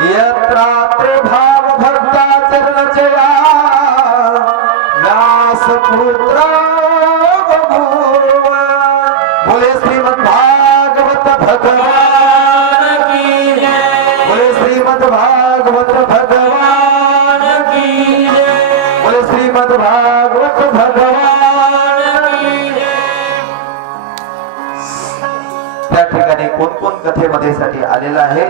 यत्रात्र भाव भक्ता चरणचया व्यासपुत्र बभूव। बोले श्रीमद् भागवत भगवान की जय। बोले श्रीमद् भागवत भगवान की जय। बोले श्रीमद् भागवत भगवान की जय। त्या ठिकाणी कोण कोण कथेमध्ये साठी आलेला आहे?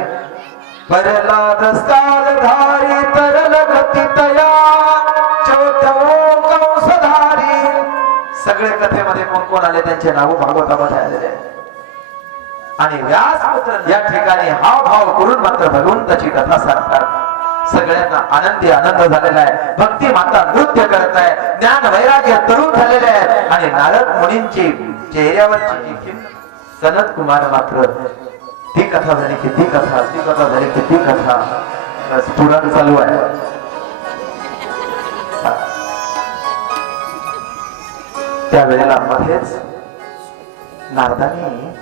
प्रल्हाद स्थानधारी तरल गती तया चौथ्यो कंसधारी। सगळे कथेमध्ये कोण कोण आले त्यांचे नाव भागवतामध्ये आलेले आहे। आणि व्यासपुत्र या ठिकाणी हाव भाव करून मात्र भगवंताची कथा सांगतात। सगळ्यांना आनंदी आनंद झालेला आहे। भक्ती माता नृत्य करत आहे, ज्ञान वैराग्य तरुण झालेले आहे। आणि नारद मुनींची चेहऱ्यावरची जी सनत कुमार मात्र ती कथा झाली की ती कथा, ती कथा झाली की ती कथा पुढे चालू आहे। त्यावेळेला मध्येच नारदांनी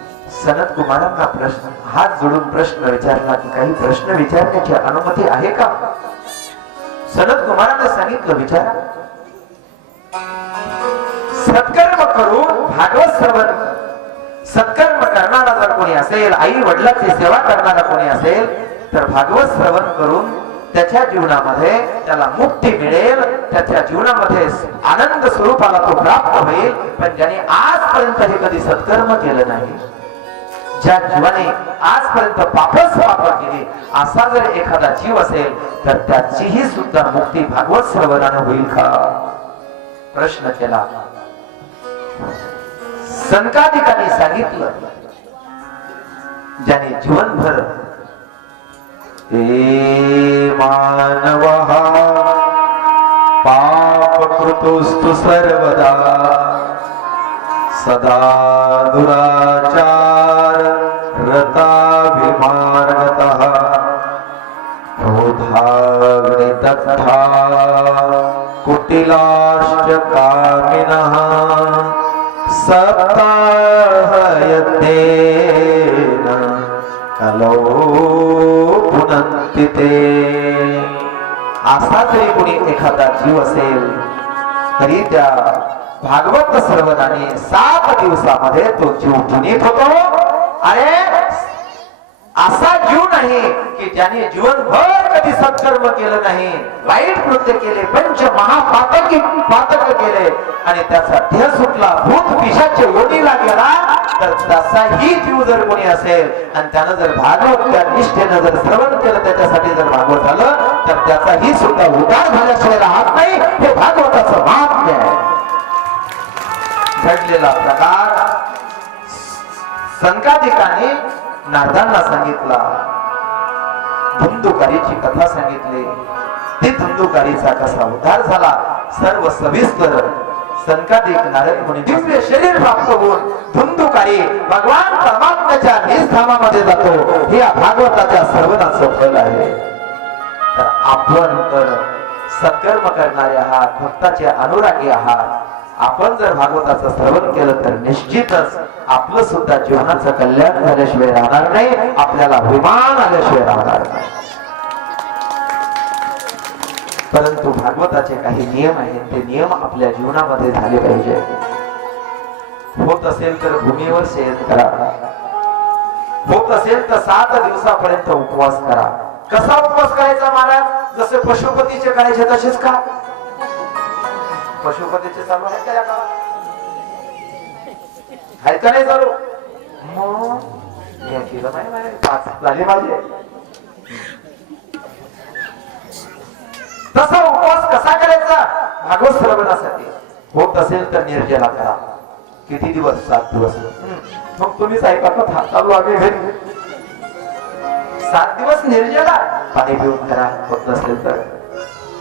सनत कुमारांना प्रश्न हात जोडून प्रश्न विचारला की काही प्रश्न विचारण्याची अनुमती आहे का? सनत कुमारांना सांगितलं विचारा। सत्कर्म करून भागवत श्रवण सत्कर्म करणारा जर कोणी असेल, आई वडिलांची सेवा करणारा कोणी असेल तर भागवत श्रवण करून त्याच्या जीवनामध्ये त्याला मुक्ती मिळेल, त्याच्या जीवनामध्ये आनंद स्वरूपाला तो प्राप्त होईल। पण ज्याने आजपर्यंत हे कधी सत्कर्म केलं नाही, ज्या जीवाने आजपर्यंत पापच पाप केली, असा जर एखादा जीव असेल तर त्याचीही सुद्धा मुक्ती भागवत श्रवणाने होईल का? प्रश्न केला। संकादिकांनी सांगितलं ज्याने जीवनभर मानवः पापकृतोस्तु सर्वदा सदा दुराचार रताभिमार्गतः क्रोधाग्निदग्धा कुटिलाश्च कामिनः सप्ताहयतेन कलौ पुनन्ति ते। असा जरी कोणी एखादा जीव असेल तरी त्या भागवत श्रवणाने 7 दिवसामध्ये तो जीव पुनीत होतो। अरे असा जीव नाही की ज्याने जीवनभर कधी सत्कर्म केलं नाही, वाईट कृत्य केले, पंच महापातक केले आणि त्याचा देह सुटला, भूत पिशाच्या योनीला गेला, तर तसाही जीव जर कोणी असेल आणि त्यानं जर भागवत त्या निष्ठेनं जर श्रवण केलं, त्याच्यासाठी जर भागवत झालं तर त्याचाही सुद्धा उद्धार झाल्याशिवाय राहत नाही। हे भागवताचं महात्म्य आहे। घडलेला प्रकार संकादिकाने नारदांना सांगितला। धुंदुकारीची कथा सांगितली, ती धुंदुकारीचा कसा उद्धार झाला सर्व सविस्तर संकादिक नारद मुनी दिव्य शरीर प्राप्त होऊन धुंदुकारी भगवान परमात्म्याच्या निजधामामध्ये जातो। हे या भागवताच्या श्रवणाचं फल आहे। तर आपण तर सत्कर्म करणारे आहात, भक्ताचे अनुरागी आहात। आपण जर भागवताचं श्रवण केलं तर निश्चितच आपलं सुद्धा जीवनाचं कल्याण झाल्याशिवाय राहणार नाही, आपल्याला अभिमान आल्याशिवाय राहणार नाही। परंतु भागवताचे काही नियम आहेत, ते नियम आपल्या जीवनामध्ये झाले पाहिजे। होत असेल तर भूमीवर शयन करा, होत असेल तर 7 दिवसापर्यंत उपवास करा। कसा उपवास करायचा महाराज? जसे पशुपतीचे करायचे तसेच का? पशुपतीचे चालू आहेत का या काळात? आहे का नाही चालू? मग केलं नाही, 5 झाले माझे। तसा उपवास कसा करायचा? भागवत श्रवणासाठी होत असेल तर निर्जला करा। किती दिवस? 7 दिवस। मग तुम्हीच ऐका कथा चालू आम्ही घरी 7 दिवस निर्जला, पाणी पिऊन करा। होत नसेल तर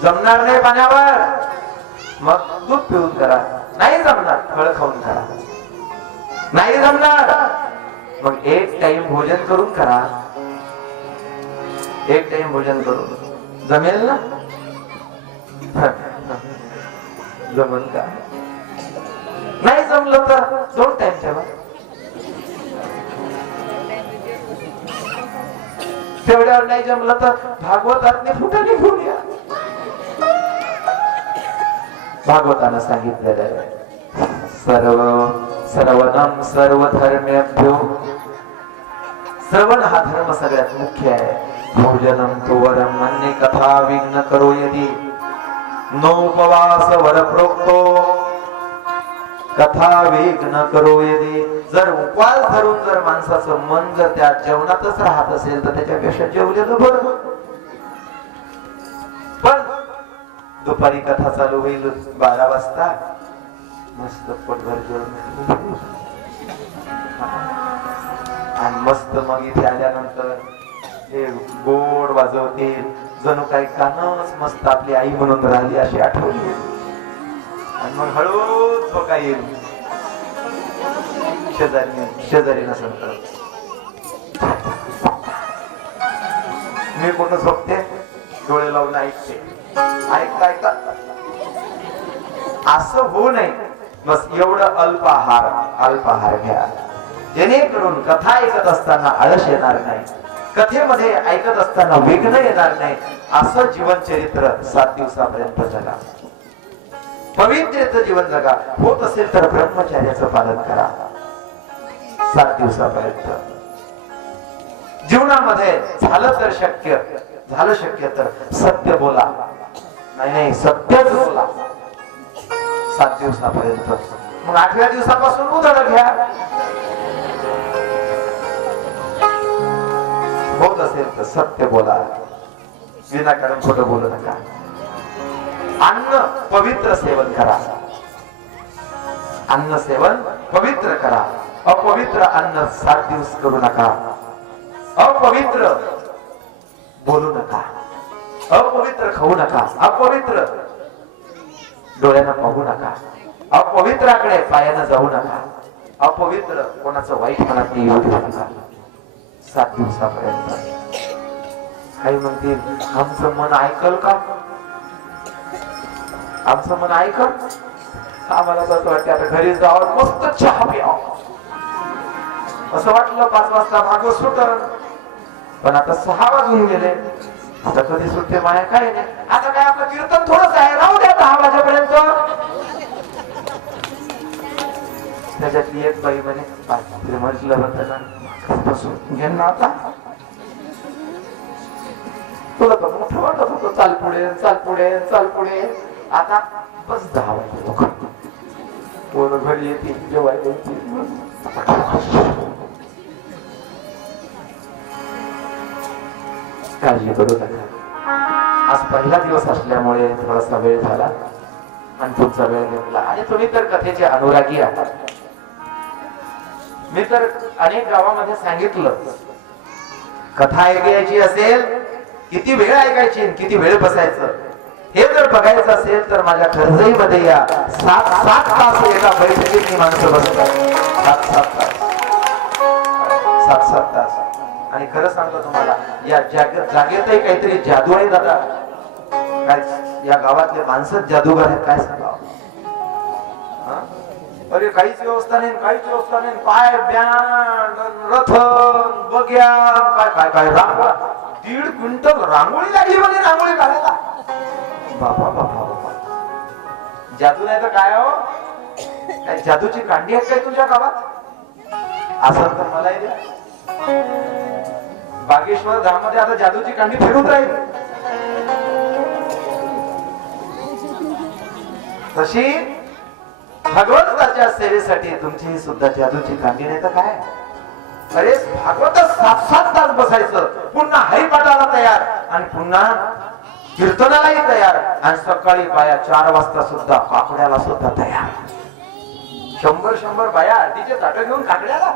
जमणार नाही पाण्यावर, मग दूध पिऊन करा। नाही जमणार फळ खाऊन करा। नाही जमणार मग 1 टाइम भोजन करून करा। 1 टाइम भोजन करून जमेल ना? जमल का? नाही जमलं तर 2 टाइम ठेवा। तेवढ्यावर नाही जमलं तर भागवतातने फुटाने घेऊन या. भागवतानं सांगितलेलं आहे सर्वनम सर्वधर्मेभ्यो. श्रवण हा धर्म सगळ्यात मुख्य आहे. भोजनम तो वरम अन्य कथा विघ्न करो यदि नोपवास वर प्रोक्तो कथा विघ्न करो यदि. जर उपवास धरून जर माणसाचं मन जर त्या जेवणातच राहत असेल तर त्याच्यापेक्षा जेवलेलं बरं. पण दुपारी कथा चालू होईल 12 वाजता मस्त पोटभर जेवण आणि मस्त मग इथे आल्यानंतर हे गोड वाजवतील जणू काही कानच मस्त आपली आई म्हणून राहिली अशी आठवली. आणि मग हळूच झोका येईल. शेजारी नसेल तर मी कुठं झोपते डोळे लावून ऐकते. ऐकता असं होऊ नये. बस एवढं अल्पाहार घ्या जेणेकरून कथा ऐकत असताना आळस येणार नाही. कथेमध्ये ऐकत असताना विघ्न येणार नाही. असं जीवन चरित्र 7 दिवसापर्यंत जगा. पवित्र जीवन जगा. होत असेल तर ब्रह्मचर्याचं पालन करा 7 दिवसापर्यंत. जीवनामध्ये झालं शक्य तर सत्य बोला. नाही सत्यच बोला 7 दिवसापर्यंत. मग 8व्या दिवसापासून उधळ घ्या. होत असेल तर सत्य बोला. विनाकारण खोटं बोलू नका. अन्न पवित्र सेवन करा. अन्न सेवन पवित्र करा. अपवित्र अन्न 7 दिवस करू नका. अपवित्र बोलू नका. अपवित्र खाऊ नका. अपवित्र डोळ्यानं पाहू नका. अपवित्राकडे पायानं जाऊ नका. अपवित्र कोणाचं वाईट मनात येऊ देऊ नका 7 दिवसापर्यंत. काही म्हणतील आमचं मन ऐकल का? आमचं मन ऐकल. आम्हाला असं वाटतं आता घरी जावं मस्त चहा प्यावं असं वाटलं. 5 वाजता भागवत सुटल. पण आता 6 वाजून गेले. आता कधी सुटते माया काय नाही. आता काय आपलं कीर्तन थोडंच आहे. राहू द्या 10 वाजेपर्यंत. त्याच्यातली एक बाई म्हणे म्हटलं होतं घे ना आता. तुला तर मोठं वाटत होतं चाल पुढे. आता बस 10 वाजता कोण घरी येतील जेवायला येतील. काळजी करू नका. आज पहिला दिवस असल्यामुळे थोडासा वेळ झाला आणि तुमचा वेळ घेतला. आणि तुम्ही तर कथेचे अनुरागी आहात. मी तर अनेक गावामध्ये सांगितलं कथा ऐकायची असेल किती वेळ ऐकायची किती वेळ बसायचं हे जर बघायचं असेल तर माझ्या कर्जईमध्ये या 7 तास एका बैठकीत माणसं बसतात. 7 तास. आणि खरं सांगतो तुम्हाला या जागेतही काहीतरी जादू आहे दादा. काय या गावातले माणसं जादूगार आहेत काय सांगावं. अरे काहीच व्यवस्था नाही. काय बँड रथ बग्या काय रांगोळा 1.5 क्विंटल रांगोळी लागली म्हणजे रांगोळी काढायला. बाबा जादू नाही तर काय हो. काय जादूची कांडी आहेत काय तुझ्या गावात? असं तर मलाही द्या. बागेश्वर धाममध्ये आता जादूची कांडी फिरून राहील. तशी भगवंताच्या सेवेसाठी तुमची सुद्धा जादूची कांडी नाही तर काय. अरे भागवत 7 तास बसायचं. पुन्हा हरिपाठाला तयार आणि पुन्हा कीर्तनालाही तयार. आणि सकाळी बाया 4 वाजता सुद्धा काकड्याला सुद्धा तयार. 100 बाया आरतीचे ताट घेऊन काकड्याला.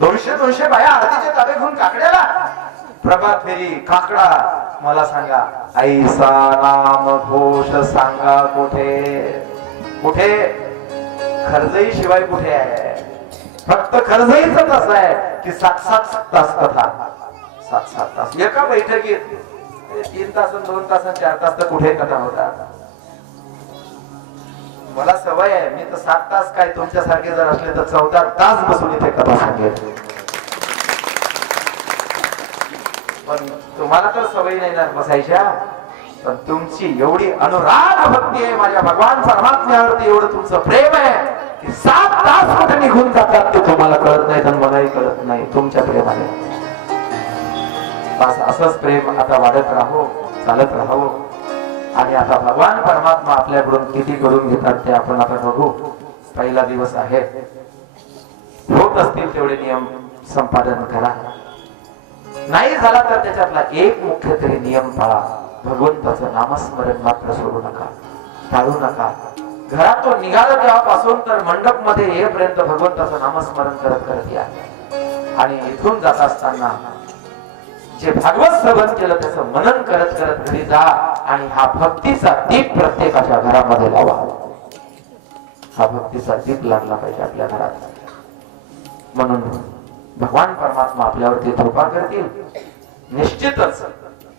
200 बाया आरतीचे ताट घेऊन काकड्याला. प्रभात फेरी काकडा. मला सांगा ऐसा नाम घोष सांगा कुठे खर्जई शिवाय कुठे आहे. फक्त खर्जईच असं आहे की 7 तास कथा. 7 तास एका बैठकीत. 3 तास 2 तास 4 तास तर कुठे कथा होतात. मला सवय आहे. मी तर 7 तास काय तुमच्यासारखे जर असले तर 14 तास बसून इथे कथा सांगेल. पण तुम्हाला तर सवय नाही ना बसायच्या, पण तुमची एवढी अनुराग भक्ती आहे माझ्या भगवान परमात्म्यावरती, एवढं तुमचं प्रेम आहे की 7 तास कुठे निघून जातात ते तुम्हाला कळत नाही, तर मलाही कळत नाही तुमच्या प्रेमाने. बस असंच प्रेम आता वाढत राहो, चालत राहो. आणि आता भगवान परमात्मा आपल्याकडून किती करून घेतात ते आपण आता बघू. पहिला दिवस आहे, होत असतील तेवढे नियम संपादन करा, नाही झाला तर त्याच्यातला एक मुख्य तरी नियम पाळा. भगवंताचं नामस्मरण मात्र सोडू नका, टाळू नका. घरातून निघालं तेव्हापासून तर मंडप मध्ये येईपर्यंत भगवंताचं नामस्मरण करत करत या. आणि इथून जात असताना जे भागवत श्रवण केलं त्याचं मनन करत करत घरी जा. आणि हा भक्तीचा दीप प्रत्येकाच्या घरामध्ये लावा. हा भक्तीचा दीप लागला पाहिजे आपल्या घरात. म्हणून भगवान परमात्मा आपल्यावरती कृपा करतील. निश्चितच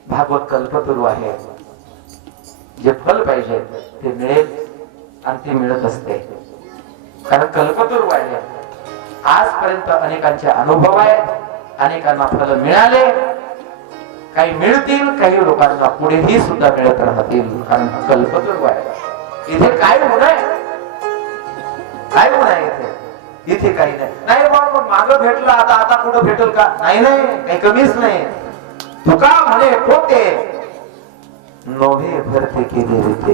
भागवत कल्पतरू आहे, जे फल पाहिजे ते मिळेल आणि ते मिळत असते. कारण कल्पतरू आहे. आजपर्यंत अनेकांचे अनुभव आहेत, अनेकांना फल मिळाले, काही मिळतील, काही लोकांना पुढेही सुद्धा मिळत राहतील. कारण कल्पतरू आहे. इथे काय होणार, काय होणार इथे? इथे काही नाही. नाही मग मागं भेटलं, आता आता कुठं भेटल का? नाही नाही, काही कमीच नाही. तुका म्हणे पोते नोव्हे भरते केले रीते,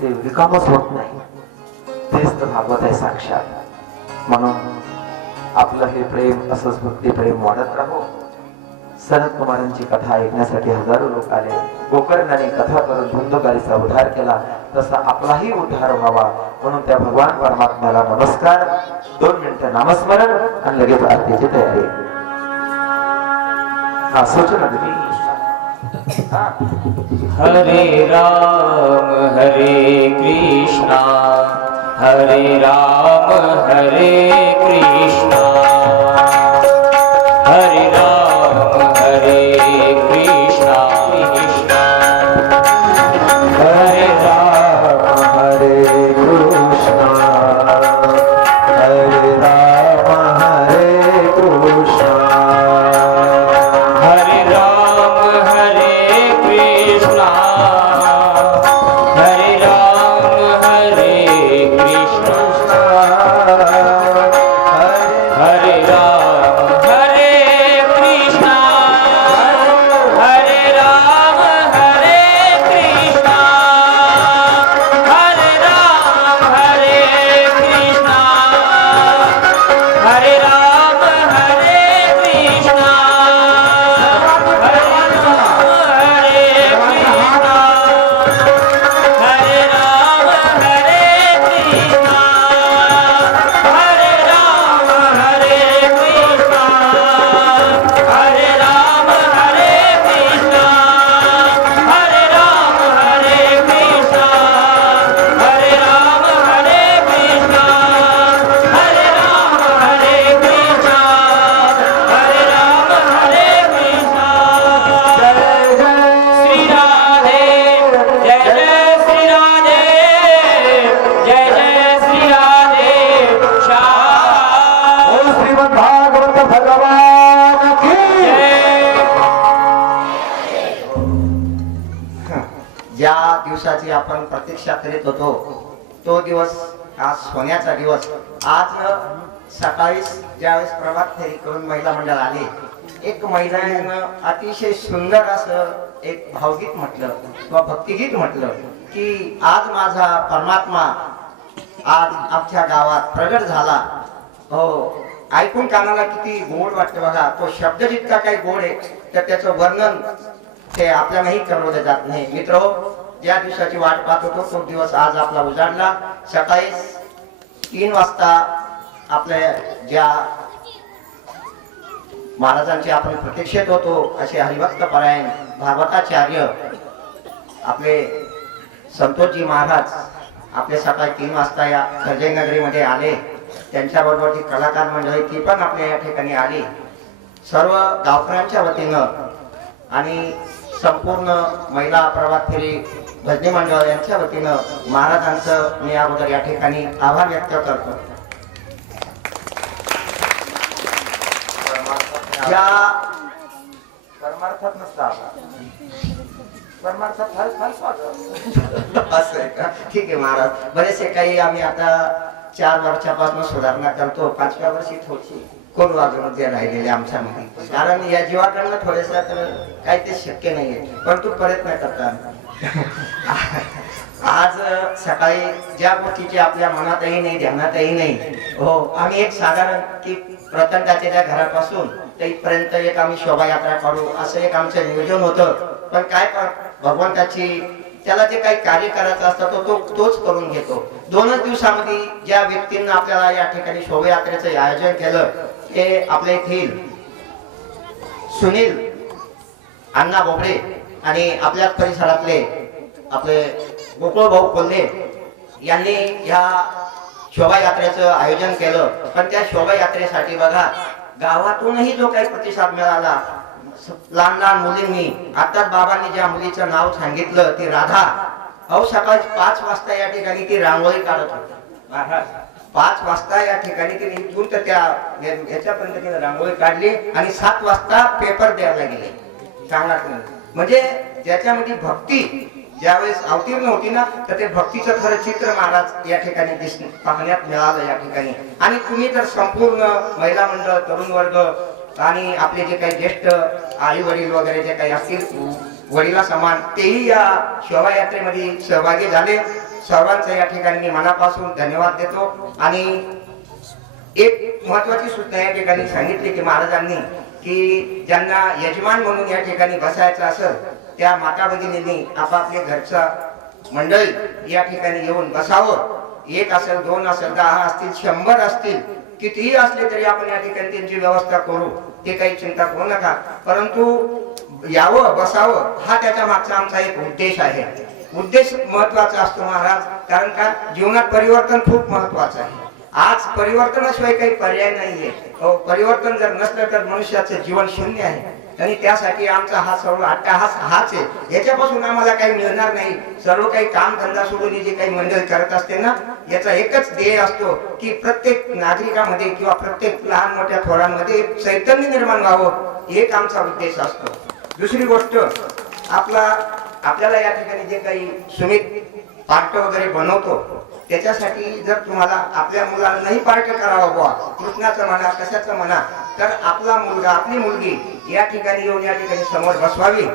ते रिकामच होत नाही. तेच तर भागवत आहे साक्षात. म्हणून आपलं हे प्रेम असंच भक्ती प्रेम वाढत राहो. सनत कुमारांची कथा ऐकण्यासाठी हजारो लोक आले. गोकर्णाने कथा करून धुंदकारीचा उद्धार केला, तसा आपलाही उद्धार व्हावा म्हणून त्या भगवान परमात्म्याला नमस्कार. 2 मिनिटं नामस्मरण आणि लगेच आरतीची तयारी. हा सूचना दिली. हरे राम हरे कृष्णा, हरे राम हरे कृष्णा, हरे राम हरे कृष्णा कृष्णा, हरे राम हरे कृष्णा, हरे राम हरे कृष्णा, हरे राम हरे कृष्णा, हरे राम हरे कृष्णा, हरे राम हरे कृष्णा, हरे राम हरे कृष्णा, हरे राम हरे कृष्णा, हरे राम हरे कृष्णा, हरे राम हरे कृष्णा, हरे राम हरे कृष्णा, हरे राम हरे कृष्णा, हरे राम हरे कृष्णा, हरे राम हरे कृष्णा, हरे राम हरे कृष्णा, हरे राम हरे कृष्णा, हरे राम हरे कृष्णा. श्री राधे, जय जय श्री राधे, जय जय श्री राधे श्याम. ओ श्रीमद भागवत भगवान की ज्या दिवसाची आपण प्रतीक्षा करीत होतो तो दिवस आज सोन्याचा दिवस. आज सकाळी ज्यावेळेस प्रभात फेरी करून महिला मंडळ आले, एक महिलांनं अतिशय सुंदर असं एक भावगीत म्हटलं किंवा भक्तिगीत म्हटलं की आज माझा परमात्मा आज आमच्या गावात प्रगट झाला. हो, ऐकून कानाला किती गोड वाटतं बघा. तो शब्द जितका काही गोड आहे तर त्याचं वर्णन ते आपल्यालाही करवलं जात नाही. मित्र, ज्या दिवसाची वाट पाहत होतो तो दिवस आज आपला उजाडला. सकाळी 3 वाजता आपल्या ज्या महाराजांची आपण प्रतीक्षेत होतो असे हरिभक्त परायण भागवताचार्य आपले संतोषजी महाराज आपले सकाळी 3 वाजता या खर्जे नगरीमध्ये आले. त्यांच्याबरोबर जी कलाकार मंडळी ती पण आपल्या या ठिकाणी आली. सर्व गावकऱ्यांच्या वतीनं आणि संपूर्ण महिला प्रभात फेरी भजनी मंडळ यांच्या वतीनं महाराजांचं मी अगोदर या ठिकाणी आभार व्यक्त करतो. ज्या परमार्थात नसता परमार्थात फार स्वागत. असं आहे का? ठीक आहे महाराज. बरेचसे काही आम्ही आता 4 वर्षापासून सुधारणा करतो. 5व्या वर्षी थोडीशी करू अजून ते राहिलेले आमच्यामध्ये, कारण या जीवाकडनं थोडेस तर काही ते शक्य नाहीये, परंतु प्रयत्न करतात. आज सकाळी ज्या गोष्टीची आपल्या मनातही नाही ध्यानातही नाही, हो आम्ही एक साधारण की प्रतंडाच्या त्या घरापासून ते इथपर्यंत एक आम्ही शोभायात्रा काढू असं एक आमचं नियोजन होतं. पण काय भगवंताची त्याला जे काही कार्य करायचं असतं तोच करून घेतो. 2च दिवसामध्ये ज्या व्यक्तींना आपल्याला या ठिकाणी शोभायात्रेचं आयोजन केलं ते आपले येथील सुनील अण्णा बोबडे आणि आपल्याच परिसरातले आपले गोकुळ भाऊ कोल्हे यांनी या शोभायात्रेचं आयोजन केलं. पण त्या शोभायात्रेसाठी बघा गावातूनही जो काही प्रतिसाद मिळाला. लहान लहान मुलींनी, आताच बाबांनी ज्या मुलीचं नाव सांगितलं ती राधा, अहो सकाळी 5 वाजता या ठिकाणी ती रांगोळी काढत होती. महाराज 5 वाजता या ठिकाणी तिने इथून तर त्या याच्यापर्यंत तिने रांगोळी काढली आणि 7 वाजता पेपर द्यायला गेले. सांगा तुम्ही, म्हणजे ज्याच्यामध्ये भक्ती ज्यावेळेस अवतीर्ण होती ना, तर ते भक्तीचं खरं चित्र महाराज या ठिकाणी पाहण्यात मिळालं या ठिकाणी. आणि तुम्ही तर संपूर्ण महिला मंडळ, तरुण वर्ग आणि आपले जे काही ज्येष्ठ आई वडील वगैरे जे काही असतील वडिला समान, तेही या शोभायात्रेमध्ये सहभागी झाले. सर्वांचं या ठिकाणी मी मनापासून धन्यवाद देतो. आणि एक महत्वाची सूचना या ठिकाणी सांगितली की महाराजांनी की ज्यांना यजमान म्हणून या ठिकाणी बसायचं असेल त्या माता भगिनींनी आपापले घरचा मंडळी या ठिकाणी येऊन बसावं. 1 असेल, 2 असेल, 10 असतील, 100 असतील, कितीही असले तरी आपण या ठिकाणी त्यांची व्यवस्था करू, ते काही चिंता करू नका. परंतु यावं बसावं हा त्याच्या मागचा आमचा एक उद्देश आहे. उद्देश महत्वाचा असतो महाराज, कारण का जीवनात परिवर्तन खूप महत्वाचं आहे. आज परिवर्तनाशिवाय काही पर्याय नाहीये. परिवर्तन जर नसलं तर मनुष्याचं जीवन शून्य आहे. आणि त्यासाठी आमचा हा सर्व अट्टाहास हाच आहे. याच्यापासून आम्हाला काही मिळणार नाही. सर्व काही काम धंदा सोडून जे काही मंडळ करत असते ना, याचा एकच ध्येय असतो की प्रत्येक नागरिकामध्ये किंवा प्रत्येक लहान मोठ्या थोरांमध्ये चैतन्य निर्माण व्हावं, एक आमचा उद्देश असतो. दुसरी गोष्ट, आपल्याला या ठिकाणी जे काही सुमित पार्ट वगैरे बनवतो त्याच्यासाठी जर तुम्हाला आपल्या मुलांनाही पार्ट करावं बुवा, कृष्णाचं म्हणा कशाचं म्हणा, तर आपला मुलगा आपली मुलगी या ठिकाणी येऊन या ठिकाणी समोर बसवावी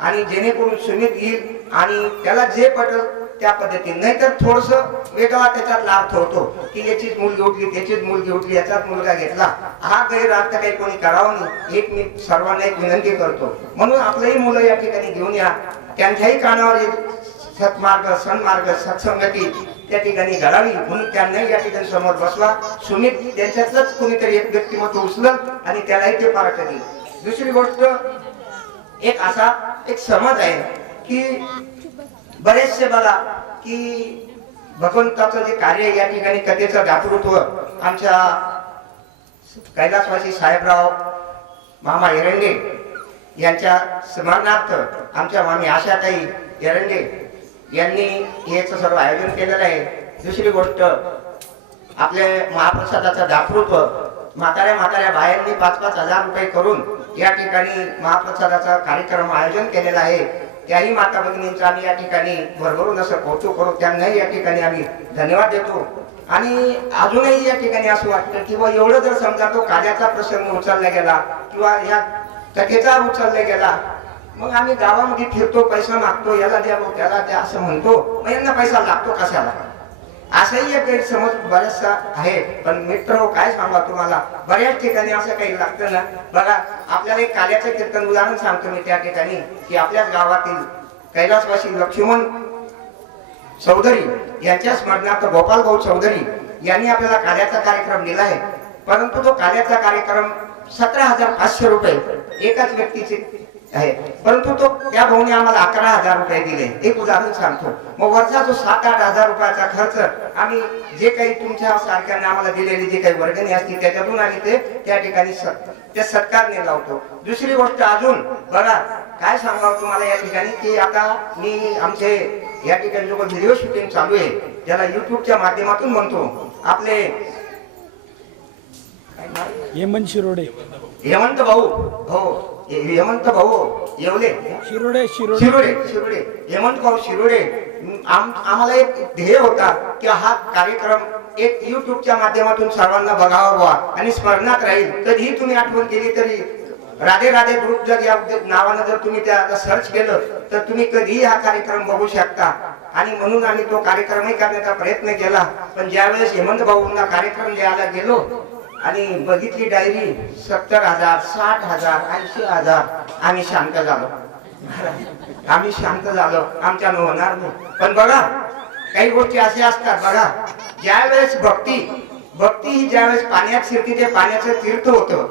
आणि जेणेकरून सुमित येईल आणि त्याला जे पटेल त्या पद्धतीने. नाहीतर थोडस वेगळा त्याच्यात लाभ होतो की याचीच मुलगी उठली, त्याचीच मुलगी उठली, याचाच मुलगा घेतला, हा गैरअर्थ काही कोणी करावा नाही. एक मी सर्वांना एक विनंती करतो, म्हणून आपलंही मुलं या ठिकाणी घेऊन या. त्यांच्याही कानावर सत्मार्ग, सन्मार्ग, सत्संगती त्या ठिकाणी घडावी म्हणून त्यांनाही या ठिकाणी समोर बसवा. सुमित त्यांच्यातलंच कोणीतरी एक व्यक्तिमत्व उचलल आणि त्यालाही ते पार्ट देईल. दुसरी गोष्ट, एक असा एक समज आहे की बरेचसे बघा की भगवंताचं जे कार्य या ठिकाणी कथेचं दातृत्व आमच्या कैलासवासी साहेबराव मामा एरंडे यांच्या स्मरणार्थ आमच्या मामी आशाताई एरंडे यांनी याचं सर्व आयोजन केलेलं आहे. दुसरी गोष्ट, आपल्या महाप्रसादाचं दातृत्व म्हाताऱ्या बायांनी 5-5 हजार रुपये करून या ठिकाणी महाप्रसादाचा कार्यक्रम आयोजन केलेला आहे. त्याही माता भगिनींचा आम्ही या ठिकाणी भरभरून असं कौतुक करू, त्यांनाही या ठिकाणी आम्ही धन्यवाद देतो. आणि अजूनही या ठिकाणी असं वाटतं की एवढं जर समजा तो कार्याचा प्रसंग उचलला गेला किंवा या कथेचा उचलला गेला, मग आम्ही गावामध्ये फिरतो, पैसा मागतो, याला द्या त्याला द्या असं म्हणतो, मग यांना पैसा लागतो कशाला, असंही एक गैरसमज बराचसा आहे. पण मित्र हो, काय सांगा तुम्हाला, बऱ्याच ठिकाणी असं काही लागतं ना. बघा, आपल्याला एक कार्याचं कीर्तन उदाहरण सांगतो मी त्या ठिकाणी की आपल्याच गावातील कैलासवासी लक्ष्मण चौधरी यांच्या स्मरणार्थ गोपाल भाऊ चौधरी यांनी आपल्याला कार्याचा कार्यक्रम दिला आहे. परंतु तो कार्याचा कार्यक्रम 17,500 रुपये एकाच व्यक्तीचे आहे, परंतु तो त्या भाऊने आम्हाला 11,000 रुपये दिले. एक उदाहरण सांगतो. मग वरचा जो 7-8 हजार रुपयाचा खर्च आम्ही जे काही तुमच्या सारख्याने आम्हाला दिलेली जे काही वर्गणी असते त्याच्यातून आम्ही ते त्या ठिकाणी ते सत्कारने लावतो. दुसरी गोष्ट अजून बघा, काय सांगावं तुम्हाला या ठिकाणी की आता मी आमचे या ठिकाणी जो व्हिडिओ शूटिंग चालू आहे ज्याला युट्यूबच्या माध्यमातून म्हणतो, आपले हेमंत भाऊ, हो हेमंत भाऊ येवले शिरोडे शिरोडे शिरोडे हेमंत भाऊ शिरोडे आम्हाला एक ध्येय होता की हा कार्यक्रम एक युट्यूबच्या माध्यमातून सर्वांना बघावा बुवा आणि स्मरणात राहील. कधीही तुम्ही आठवण केली तरी राधे राधे ग्रुप जर या नावानं जर तुम्ही त्या सर्च केलं तर तुम्ही कधीही हा कार्यक्रम बघू शकता. आणि म्हणून आम्ही तो कार्यक्रमही करण्याचा प्रयत्न केला. पण ज्यावेळेस हेमंत भाऊंना कार्यक्रम द्यायला गेलो आणि बघितली डायरी 70,000 60,000 80,000 आम्ही शांत झालो. आम्ही शांत झालो, आमच्यानं होणार नाही. पण बघा काही गोष्टी अशा असतात बघा, ज्यावेळेस भक्ती ही ज्यावेळेस पाण्यात शिरते ते पाण्याचं तीर्थ होतं.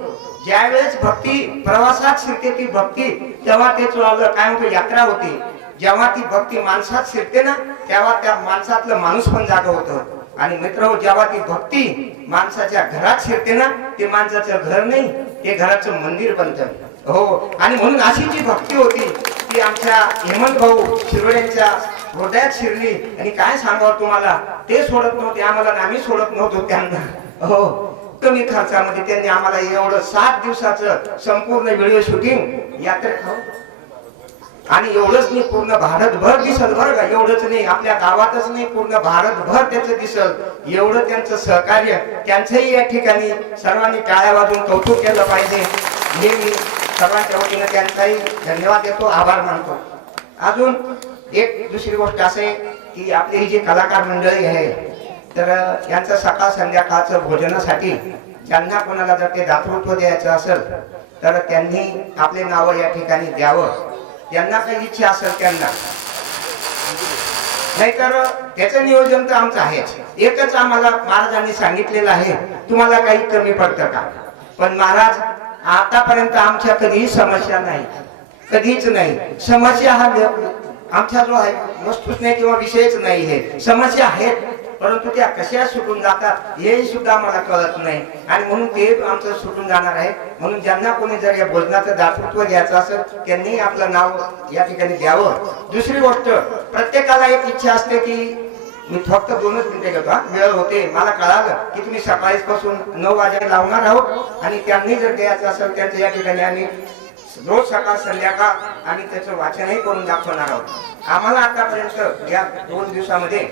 ज्यावेळेस भक्ती प्रवासात शिरते ती भक्ती तेव्हा ते काय म्हणतो यात्रा होती. जेव्हा ती भक्ती माणसात शिरते ना तेव्हा त्या माणसातलं माणूस पण जागा होतं. आणि मित्र जेव्हा ती भक्ती माणसाच्या घरात शिरते ना ते माणसाचं घर नाही ते घराचं मंदिर बनतं. हो आणि म्हणून अशी जी भक्ती होती ती आमच्या हेमंत भाऊ शिरोड्यांच्या हृदयात शिरली. आणि काय सांगावं तुम्हाला, ते सोडत नव्हते आम्हाला आणि आम्ही सोडत नव्हतो त्यांना. हो कमी खर्चामध्ये त्यांनी आम्हाला एवढं 7 दिवसाचं संपूर्ण व्हिडिओ शूटिंग यात्रेत आणि एवढंच नाही पूर्ण भारतभर दिसल बरं का. एवढंच नाही आपल्या गावातच नाही पूर्ण भारतभर त्याचं दिसल एवढं त्यांचं सहकार्य. त्यांचंही या ठिकाणी सर्वांनी टाळ्या वाजवून कौतुक केलं पाहिजे. हे मी सर्वांच्या वतीनं त्यांचाही धन्यवाद देतो, आभार मानतो. अजून एक दुसरी गोष्ट असं आहे की आपली ही जी कलाकार मंडळी आहे तर यांचं सकाळ संध्याकाळचं भोजनासाठी ज्यांना कोणाला जर ते दातृत्व द्यायचं असेल तर त्यांनी आपले नाव या ठिकाणी द्यावं. त्यांना काही इच्छा असेल त्यांना, नाहीतर त्याचं नियोजन तर आमचं आहेच. एकच आम्हाला महाराजांनी सांगितलेलं आहे तुम्हाला काही कमी पडतं का. पण महाराज आतापर्यंत आमच्या कधीही समस्या नाही, कधीच नाही. समस्या हा आमच्या जो आहे वस्तूच नाही किंवा विषयच नाही. हे समस्या आहेत परंतु त्या कशा सुटून जातात हे सुद्धा आम्हाला कळत नाही. आणि म्हणून ते आमचं सुटून जाणार आहे. म्हणून ज्यांना कोणी जर या भोजनाचं दातृत्व घ्यायचं असेल त्यांनी आपलं नाव या ठिकाणी द्यावं. दुसरी गोष्ट प्रत्येकाला एक इच्छा असते की मी फक्त 2च मिनिटे घेतो, वेळ होते. मला कळालं की तुम्ही सकाळीच पासून 9 वाजेला लावणार आहोत आणि त्यांनी जर द्यायचं असेल त्यांचं या ठिकाणी आम्ही रोज सकाळ संध्याकाळ आणि त्याचं वाचनही करून दाखवणार आहोत. आम्हाला आतापर्यंत या 2 दिवसामध्ये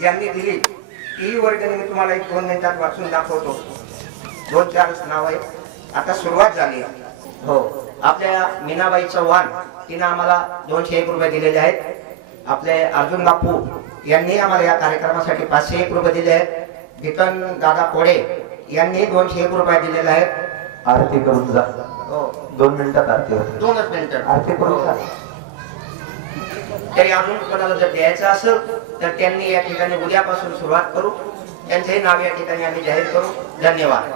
ज्यांनी दिली ती वर्गणी मी तुम्हाला 1-2 मिनिटात वाचून दाखवतो. 2-4 नाव आहे. आता सुरुवात झाली. हो आपल्या मीनाबाई चव्हाण तिनं आम्हाला 201 रुपये दिलेले आहेत. आपले अर्जुन बापू यांनी आम्हाला या कार्यक्रमासाठी 501 रुपये दिले आहेत. भिकन दादा कोडे यांनी 201 रुपये दिलेले आहेत. आरती करून जा. हो 2 मिनिटात आरती होते. 2च मिनिटं आरती करून जा. तरी अजून कोणाला जर द्यायचं असेल तर त्यांनी या ठिकाणी उद्यापासून सुरुवात करू. त्यांचेही नाव या ठिकाणी आम्ही जाहीर करू. धन्यवाद.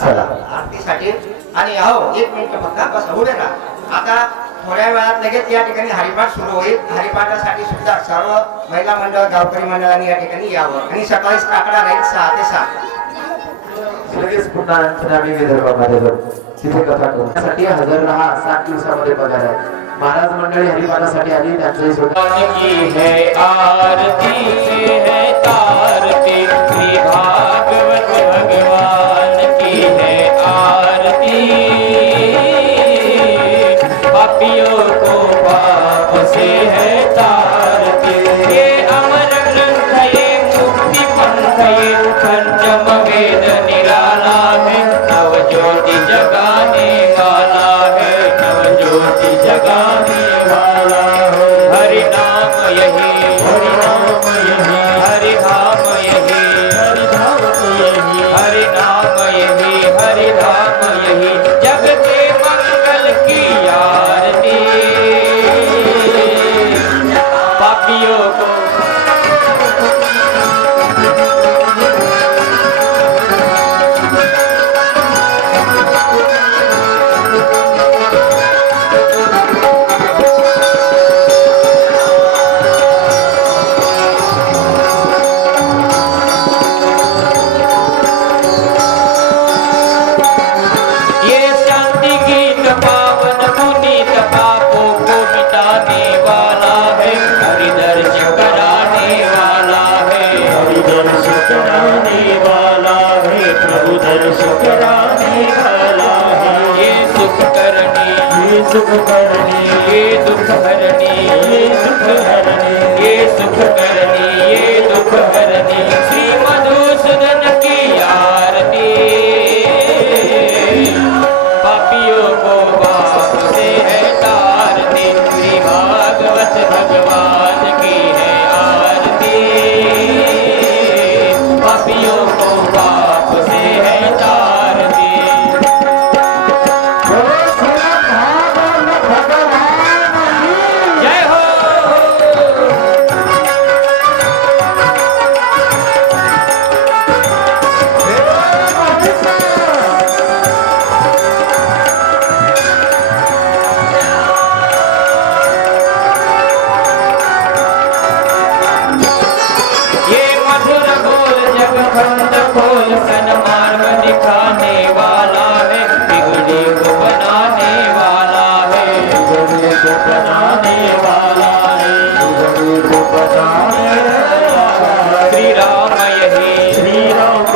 चला आरतीसाठी आणि हो 1 मिनिट फक्त बस होऊ दे ना. आता थोड्या वेळात लगेच या ठिकाणी हरिपाठ सुरू होईल. हरिपाठासाठी सुद्धा सर्व महिला मंडळ गावकरी मंडळांनी या ठिकाणी यावं आणि सकाळीच काकडा राहील 6 ते 7. लगेच पुन्हा आणखीन आम्ही विदर्भामध्ये जाऊ तिथे कथा करू. त्यासाठी हजर राहा. 7 दिवसामध्ये पगार आहे. महाराज मंडळी हरिपाठासाठी आली त्यांचंही भगवान की है आरती है तारती श्री भागवत भगवान की है आरती पापियों को पाप से है तारती ये अमर ग्रंथ ये मुक्ति पंथ ये पंचम वेद निराला है नव ज्योति जगाने वाला है नव ज्योति जगाने वाला हो हरि नाम यही हरि नाम यही हरि धाम यही हरि धाम यही हरि नाम यही हरि धाम यही जग के मंगल की आरती पापियों को सुख करणी ये दुख हरणी ये सुख हरणी ये सुख करणी ये दुख हरणी श्री मधुसूदन की आरती पापियों को पाप से है तारती श्री भागवत भगवान की है आरती पापियों को पाप से है तारती जय हो ये मधुर बोल जग खंड खोल सन्मार्ग दिखाने वाला है बिगड़ी को बनाने वाला है बिगड़ी को बनाने वाला है बिगड़ी को बनाने वाला श्री राम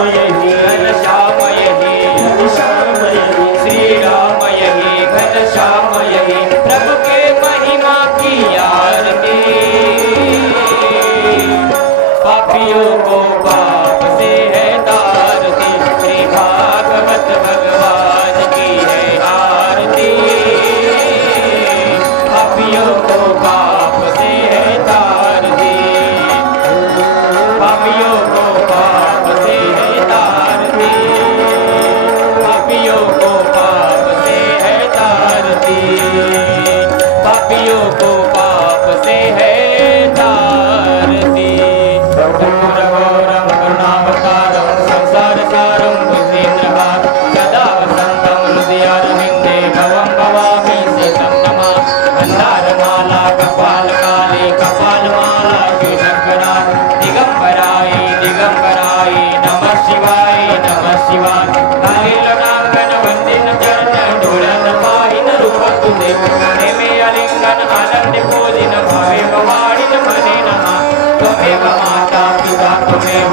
यही घनश्याम यही श्री राम यही घनश्याम यही प्रभु के महिमा की आरती पापियों को पाप से है तारती श्री भागवत भगवान की है आरती पापियों को पाप से है तारती पापियों को पाप से है तारती पापियों को पाप से है तारती पापियों को पाप से है तारती कर्पूरगौरं करुणावतारं संसारसारं भुजगेन्द्रहारं सदा वसन्तं हृदयारविन्दे भवं भवामि शेषं नमः मन्दारमाला कपालकाले कपालमाला शिवशङ्कराय दिगम्बराय दिगम्बराय नमः शिवाय काले ललाटन वन्दिन चरण डोळ्यात पाहिन रूप तुझे प्रेमे आलिंगन आनंद पूजिन भावे भवानीन मने नमः त्वमेव माता पिता त्वमेव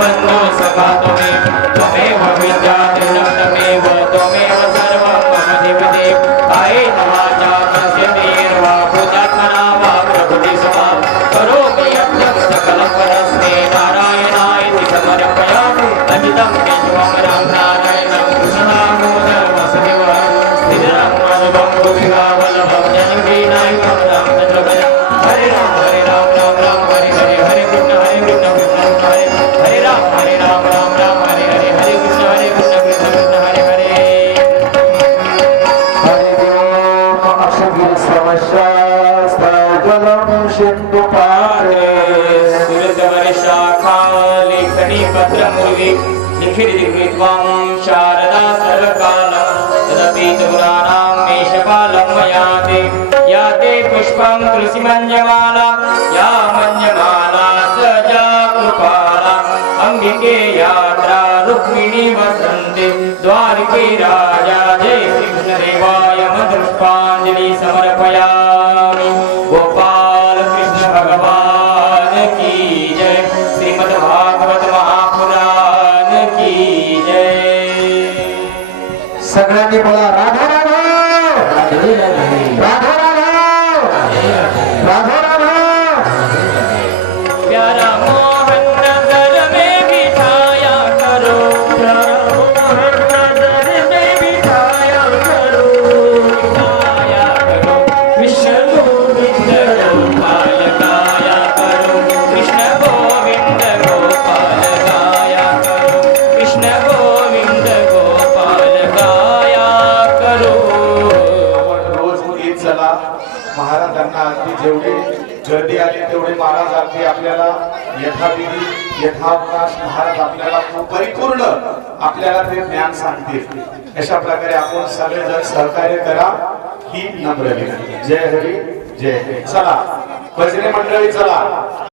बन्धु सखा त्वमेव विद्या तृणं त्वमेव सर्वं मम देवदेव कायेन वाचा मनसेन्द्रियैर्वा भूतात्मना वा प्रकृति स्वभाव करोमि यज्ञं सकलं परस्मै नारायणाय समर्पयामि अजितं केशवं नारायणं कृष्णदामोदरं वासुदेवं श्रीधरं माधवं गोपिकावल्लभं जनकीनायकं रामचन्द्रभजं हरे राम राम राम हरे हरे हरे कृष्ण कृष्ण हरे हरे राम राम राम हरे हरे हरे कृष्ण कृष्ण कृष्ण हरे हरे हरि ओम अक्षगिर समशास्त्रजलं सिंधु पारे सुरत वर्षाखा लेखनी पत्र मुर्गी लिखित कृत्वां शारदा सर्वकालं तदपि पुराणां मेषकालं मयाते याते पुष्पं तुलसीमञ्जमाला या मञ्जमाला सजा कृपाला अंबिके यात्रा रुक्मिणी वसन्ते द्वारके राजा जय कृष्णदेवाय मधुष्पाञ्जलि समर्पयामि गोपाल कृष्ण भगवान की जय श्रीमद्भागवत महापुराण की जय सगळ्यांनी बोला राधा राधा राधा राधा राधा राधा प्यारा मोहन नजर में बिठाया करो प्यारा मोहन नजर में बिठाया करो कृष्ण गोविंद गोपाल गाया करो कृष्ण गोविंद गोपाल गाया करो कृष्ण गोविंद गोपाल गाया करो रोज येत चला महाराजांना अगदी जेवढी गर्दी आली तेवढे महाराज अगदी आपल्याला यथाविधी यथावकाश महाराज आपल्याला परिपूर्ण आपल्याला ते ज्ञान सांगतील अशा प्रकारे आपण सगळेजण सहकार्य करा ही नम्र विनंती जय हरी जय चला भजनी मंडळी चला